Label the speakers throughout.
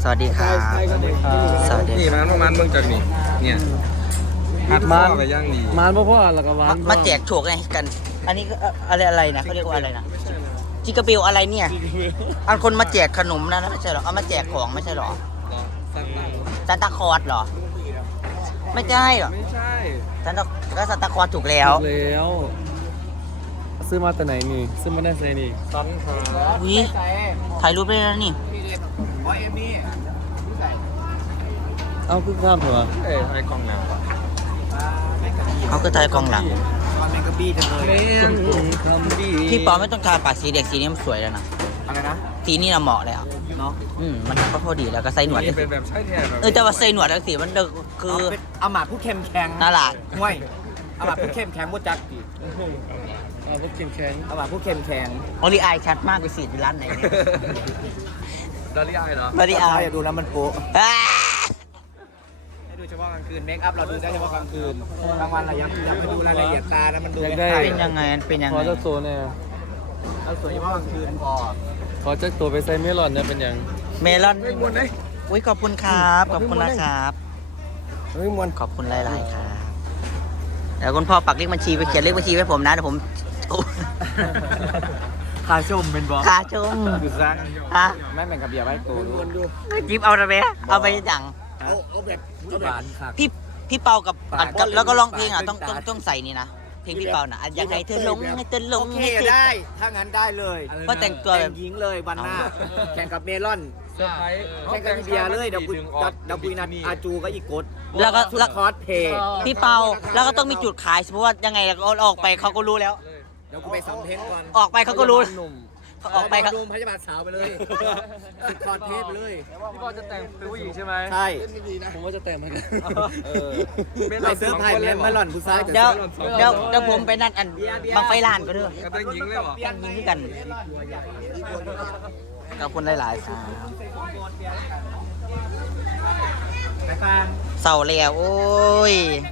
Speaker 1: วัสดีครับสวัสดี
Speaker 2: นี่มันประมาณเมืองจากนี่เนี่ยฮัดมาไปย่างดี
Speaker 3: มันพ่อแล้วก็หวาน
Speaker 1: มาแจกโฉกไงกัน อันนี้อะไรนะเขาเรียกว่าอะไรนะจิกาเบลอะไรเนี่ยอันคนมาแจกขนมนะไม่ใช่หรอเอามาแจกของไม่ใช่หรอซานตาคลอสหรอไม่ใช่หรอ
Speaker 2: ไม่ใช่
Speaker 1: ซานตาคลอสถูกแล้ว
Speaker 3: ซื้อมาแต่ไหนนี่ซื้อมาได้ไงนี่
Speaker 2: ซันหา
Speaker 1: วิถ่ายรูปได้แล้วนี่
Speaker 3: เอาขึ้นข้ามเถอะ
Speaker 2: ไอ้กองหนัง
Speaker 1: เขาก็ถ่ายกองหลังพี่ปอไม่ต้องทาปากสีเด็กสีนี้มันสวยแล้วนะ
Speaker 2: อะไรนะ
Speaker 1: สีนี้เราเหมาะแล้ว
Speaker 2: เนาะ
Speaker 1: มันก็พอดีแล้วก็ใส่หนวด
Speaker 2: เป็นแบบใช่แท้
Speaker 1: แต่ว่าใส่หนวดแล้วสีมันคือ
Speaker 4: เอาหมาผู้เข้มแข็ง
Speaker 1: น่ารัก
Speaker 4: ห่วยเอาหมาผู้เข้มแข็งบ่จักดิ
Speaker 3: เอาผู้เข้มแข็ง
Speaker 4: เอาหมาผู้เข้มแข็ง
Speaker 1: โอริอายชัดมากไปสีที่ร้านไหนเนี่ย
Speaker 2: ดาริอายเหรอ
Speaker 1: ดาริอาย
Speaker 4: อย่าดูแล้วมันโป๊ะให้ดูเฉพาะกลางคืนเมคอัพเราดูได้เฉพาะกลางคืนกลางวันเรายังไปดูรายละเอียดตาแล้วมันดู
Speaker 1: เป็นยังไง
Speaker 3: ขอเจ้าตัวเนี่ย
Speaker 4: เราสวยเฉพาะกลางคืนพอ
Speaker 3: ขอเจ้าตัวไปใส่เมลอนเนี่ยเป็นยัง
Speaker 1: เมลอนไม่มวนเลยอุ้ยขอบคุณครับขอบคุณนะครับ
Speaker 4: ไม่มวน
Speaker 1: ขอบคุณหลายๆครับเดี๋ยวคุณพ่อปักเลขบัญชีไปเขียนเลขบัญชีไว้ผมนะเดี๋ยวผม
Speaker 4: คาชมเป็นบอ
Speaker 1: ขาชม
Speaker 4: ดูซัก
Speaker 1: ฮะ
Speaker 4: แม่แบ่งกับเบียร์ไว้ตัวดู
Speaker 1: จิ๊บเอาระเบ้เอาไปจัง
Speaker 4: เอาแบบ
Speaker 1: พี่เปากับแล้วก็ร้องเพลงอ่ะต้องใส่นี่นะเพลงพี่เปาน่ะอยากให้เธอลงให้เธอลง
Speaker 4: ให้เธอได้ถ้างั้นได้เลย
Speaker 1: ก็แต่งตัวแบบ
Speaker 4: หญิงเลยวันหน้าแข่งกับเมลอนแข่งกับเบียร์เลยเดี๋ยวคุยนัดอาจูก็อีกกด
Speaker 1: แล้วก็
Speaker 4: คอสเพย์
Speaker 1: พี่เปาแล้วก็ต้องมีจุดขายเพราะว่ายังไงเราออกไปเขาก็รู้แล้ว
Speaker 4: เดี๋ยวกูไปซ้อมเพลงก่อน
Speaker 1: ออกไปเขาก็รู้ออกไป
Speaker 4: เขาดูพยาบาลสาวไปเลยคอสเพย์ไปเลย
Speaker 3: พี่บอลจะแต่งเป็นผู้หญิงใช่ไหม
Speaker 4: ใช่
Speaker 3: ผมว่าจะแต่งเหมือนกัน
Speaker 4: ไปเสื้อผ้าเมลอนผู้ชาย
Speaker 1: เดี๋ยวผมไปนั่นอันบางไฟลานก็เถอะ
Speaker 2: แต่งหญิงเลยเหรอ
Speaker 1: แต่งหญิงกันกับคนหลายๆครับเศร้าแล้วโอ้ย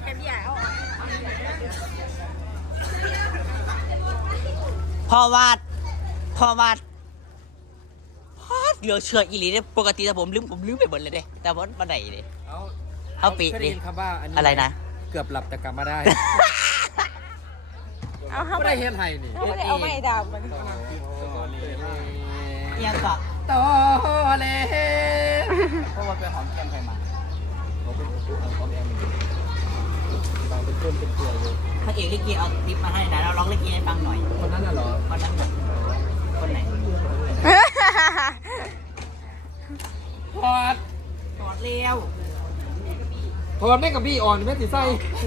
Speaker 1: พ่อวาดเดี๋ยวเชื่ออีหลีเนี่ยปกติแต่ผมลืมไปหมดเลยเด้แต่ว่าบันไดเลยเอาปีดิอะไรนะ
Speaker 4: เกือบหลับแต่กลับมาได้ไม่ได้เฮ็ดไห้นี่
Speaker 5: เอาไม่ดาวมัน
Speaker 1: ยังก่อน
Speaker 4: โตเลย
Speaker 1: เพราะว่าเป็นหอมแก้มใครมาพระเอกลิเกเอาคลิปมาให้นะเราร้องลิเกให้ฟังหน่อย
Speaker 4: คนนั้นน่ะเหรอ
Speaker 1: คนนั้นคนไหน
Speaker 4: ถอด
Speaker 1: เร็ว
Speaker 4: ถอดไม่กับบี้อ่อนไม่ติดไส้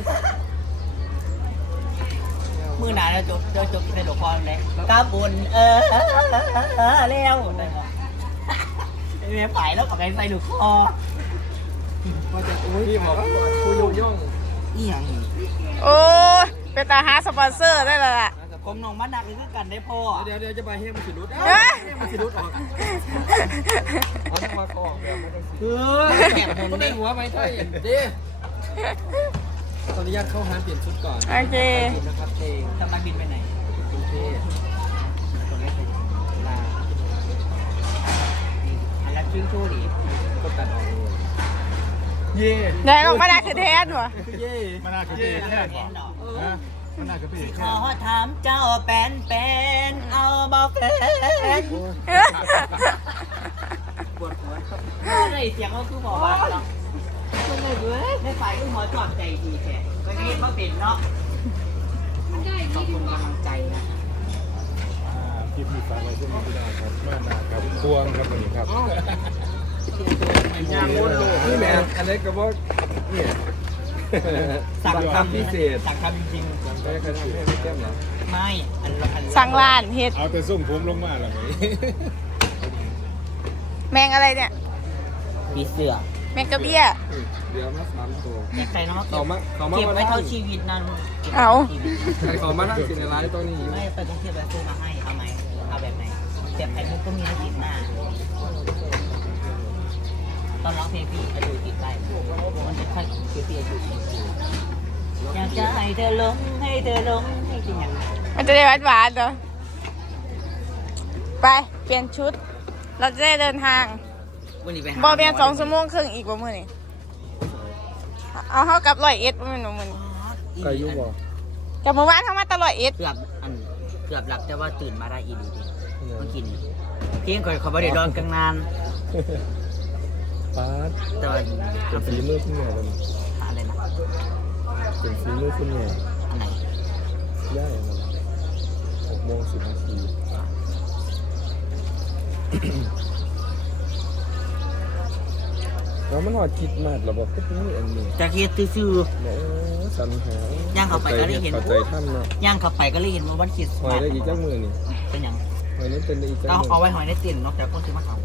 Speaker 1: มือหนาแล้วจบในหลวงพ่อเลยกาบุญเร็วเมียฝ่ายแล้วกับแบงใส่หลุดคอ
Speaker 4: พี่บอกคุยยุ่ง
Speaker 1: อีหยัง
Speaker 5: โอ้ยเป็นตาหาสปอนเซอร์ได้แล้วล่ะ
Speaker 1: ผมน้องมันดักคือกันได้พ่อ
Speaker 4: เดี๋ยวจะไปให้มันสิรุดมันสิรุดออกเอามาคอแบบ
Speaker 1: แอบผม
Speaker 4: ได้หัวไหมใช่ดิตอนนี้ญาติเข้าห้างเปลี่ยนชุดก่อน
Speaker 5: โอเค
Speaker 4: นะครับเพลง
Speaker 1: ทำไมบินไปไหน
Speaker 4: กรุงเทพตอนนี้ไปลา
Speaker 1: อันนั้นชื่อชูดิ
Speaker 4: ก็ตัดออกเย่
Speaker 5: ไหนลงมาได้คือแทนวะ
Speaker 4: เย่มาได้คือแทนมันน่าจะเป็น
Speaker 1: ขอถามเจ้าเป็นเอาบอกเกินปวดหัวได้เสียงเขาคือบอกว่าเนาะไม่ฝ่ายก็หัวจอดใจดีแค่ก็เห็นว่าเป็นเนาะขอบคุณกำลังใจนะ
Speaker 3: คลิปมีฝากไว้ช่วงนี้ได้ครับมาครับพวงครับวันนี้ครับ
Speaker 2: นี่แม่อันนี้ก็บอกเนี่ยสั่งทำพิเศษ
Speaker 1: สั่งทำจริง
Speaker 2: ๆสั่งได้ขนาดไม่เต็มหรอ
Speaker 1: ไม่
Speaker 5: สั่งร้านเฮ็ด
Speaker 3: เอาแต่ส่งผมลงมาแล้วไหม
Speaker 5: แมงอะไรเนี่ย
Speaker 1: ปีเสือ
Speaker 5: แมงกระเบี้ย
Speaker 2: เดี๋ยวมา3ตัว
Speaker 1: ใส่น้อง
Speaker 2: เขา
Speaker 1: เก็บไว้เท่าชีวิตนั้น
Speaker 5: เอา
Speaker 2: เขามาทั้งสิ่งอะไรตัวนี้
Speaker 1: ไม่ไปกรุงเทพแล้วซื้อมาให้เอาไหมเอาแบบไหนเก็บไข่มุกก็มีให้ติดหน้าตอนร้องเพลงพี่อายุติดได้มันจะค่อยเปลี่ยนอยู่อยากจะให้เธอลงให้จริงอย่าง
Speaker 5: มันจะได้หวานเหรอไปเปลี่ยนชุดเราจะได้เดินทาง
Speaker 1: วันนี้ไปหา
Speaker 5: บ่แม่น2 ชั่วโมงครึ่งอีกบ่มื้อนี้เอาเฮากลับ101บ่แม่นบ่มื้อนี้
Speaker 3: ไก่ยุบบ่
Speaker 5: กับเมื่อวานเฮามาตลอด1
Speaker 1: เกือบหลับแต่ว่าตื่นมาได้อีดีดิเมื่อกี้นี่เพียงก่อนเขาบ่ได้นอนกลางนาน
Speaker 3: ป้าด
Speaker 1: แต่ว่า
Speaker 3: เป็นฝีมือคุณแม่เลย
Speaker 1: อะไรนะ
Speaker 3: เป็นฝีมือคุณแม่
Speaker 1: อันไหน
Speaker 3: ย่ายมัน6:10 น. แล้วมันหอดคิดมากระบบก็นี่อันนี้
Speaker 1: จะเฮ็ดซื่อ
Speaker 3: เนาะสันหา
Speaker 1: ย่างเข้าไปก็ได้เห็น
Speaker 3: เข้าใจท่านเนาะ
Speaker 1: ๆย่างเข้าไปก็เลยเห็นว่าวันคริสต์
Speaker 3: หอ
Speaker 1: มาย ส
Speaker 3: ได้อีกจักมือนี่
Speaker 1: เป็นหยัง
Speaker 3: หอยนี้เป็นได้อีกจัก
Speaker 1: เรา
Speaker 3: มือ
Speaker 1: เอาไว้หอยในเตียนนอกจากคนที่มาเอา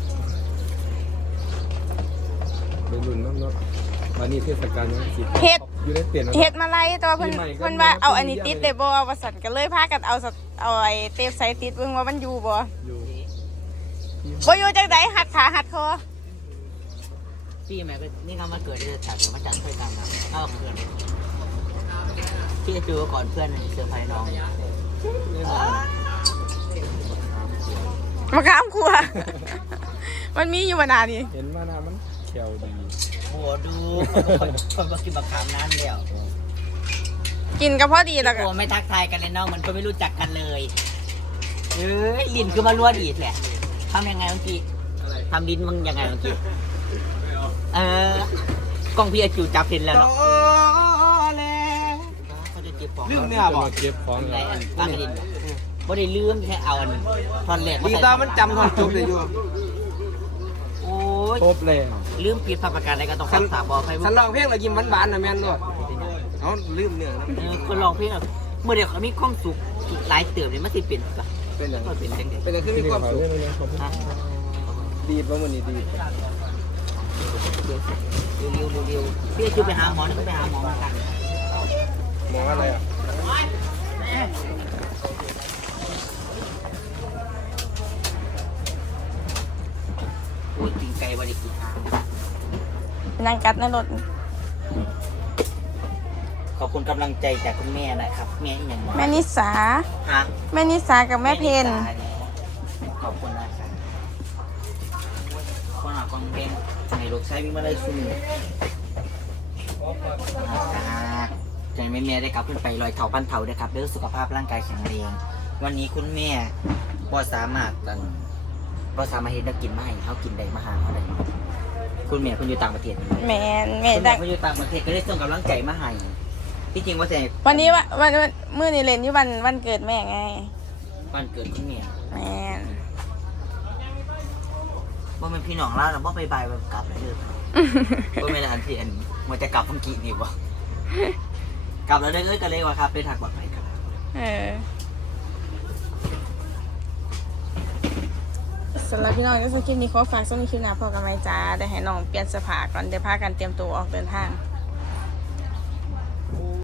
Speaker 3: ไปรุ่นน้ำเนาะวันนี้เทศกาลยังสิ
Speaker 5: เฮ็ด
Speaker 3: อยู่ในเปลี่ยน
Speaker 5: เฮ็ดมาไล่แต่ว่าเพิ่นว่าเอาอันนี้ติดได้บ่ว่าซั่นก็เลยพากันเอาไอ้เทปใส่ติดเบิ่งว่ามันอยู่บ่
Speaker 3: อยู่
Speaker 5: บ่อยู่จังได๋หัดขาหัดคอ
Speaker 1: พี่แม่ก็นี่ก็มาเกิดที่จะจัดเดี๋ยวมาจัดเพื่อนกันนะเอาเพื่อนพี่จะดูก่อนเพื่อนเซอร์ไพรส์น้อง
Speaker 5: มะขามครัว มันมีอยู่มานานนี่
Speaker 3: เห็นมานามันแขวดี
Speaker 1: โหดูคนก็กินมะขามน้ำเดียว
Speaker 5: กินก็พอดีแล้วก็
Speaker 1: โอ้ไม่ทักทายกันเลยน้องมันก็ไม่รู้จักกันเลยเอ้ยลิ้นคือมาล้วนอีกแหละทำยังไงเมื่อกี้ทำลิ้นมึงยังไงเมื่อกี้กล้องพี่อาจูจับเห็นแล้วเนาะเขาจะเก็บของ
Speaker 4: ลืมเนี่ยบอก
Speaker 3: จะมาเก็บของ
Speaker 1: อะไร
Speaker 3: แล้ว
Speaker 1: อันปากกระดินบ่ได้ลืมแค่เอาอันทอนแหลก
Speaker 4: ดีตามันจำตอนจบเลยอยู่
Speaker 1: โอ้ย
Speaker 3: ครบแล้ว
Speaker 1: ลืมปิดภาพประกันอะไรก็ต้องฝากถามบอกใคร
Speaker 4: ฉันร้องเพลงแล้วยิ้มหวานๆนะแม่นด้วยเอาลืมเนี่ยนะ
Speaker 1: คนลองเพลงเมื่อเดี๋ยวเขามีความสุขอีกหลายเติมเลยมันสิเป็นปะ
Speaker 4: เป็นอะไร
Speaker 1: ก็เป็นจังเด็ก
Speaker 4: เป็นอะไรขึ้นมีความสุข
Speaker 3: เรื่องนี้ขอบคุณ
Speaker 4: ดีป่ะมันนี่ดี
Speaker 1: เร็วพี่จะไปหาหมอนี่ก็ไปหาหมอมากัน
Speaker 3: มองอะไรอ่ะ
Speaker 1: โอ้ยกินไก่บริกินทาง
Speaker 5: นั่งกัดในรถ
Speaker 1: ขอบคุณกำลังใจจากคุณแม่นะครับแม่อีกอย่าง
Speaker 5: แม่นิสา
Speaker 1: ฮะ
Speaker 5: แม่นิสากับแม่เพน
Speaker 1: ขอบคุณนะครับคนหากองเพลงในลูกชายวิ่งมาได้สุ่มใจแม่ได้กลับขึ้นไปลอยเถาพันเถาด้วยครับเรื่องสุขภาพร่างกายแข็งแรงวันนี้คุณแม่บ่สามารถเห็นนักกินมาให้เขากินได้มาหาเขาได้คุณแม่คุณอยู่ต่างประเทศ
Speaker 5: แม่
Speaker 1: คุณ
Speaker 5: แม่
Speaker 1: แม่
Speaker 5: ดัง
Speaker 1: คุณอยู่ต่างประเทศก็ได้ส่งกำลังใจมาให้ที่จริงว่าแต่
Speaker 5: วันนี้วันมื้อนี้เล่นอยู่วันเกิดแม่ไง
Speaker 1: วันเกิดคุณแม่
Speaker 5: แม่
Speaker 1: ว่าเป็นพี่น้องล่าแล้วว่าไปบายแบบกลับเลยเด้อว่าไม่ละอันที่อันมันจะกลับเมื่อกี้นี่บ่กลับแล้วเด้อก็เลยว่าครับไปถักบักไปครับ
Speaker 5: สำหรับพี่น้องก็สคลิปนี้ขอฝากส่งในคลิปหน้าพอกันไหมจ้าได้ให้น้องเปลี่ยนเสื้อผ้าก่อนเดี๋ยวพากันเตรียมตัวออกเดินทาง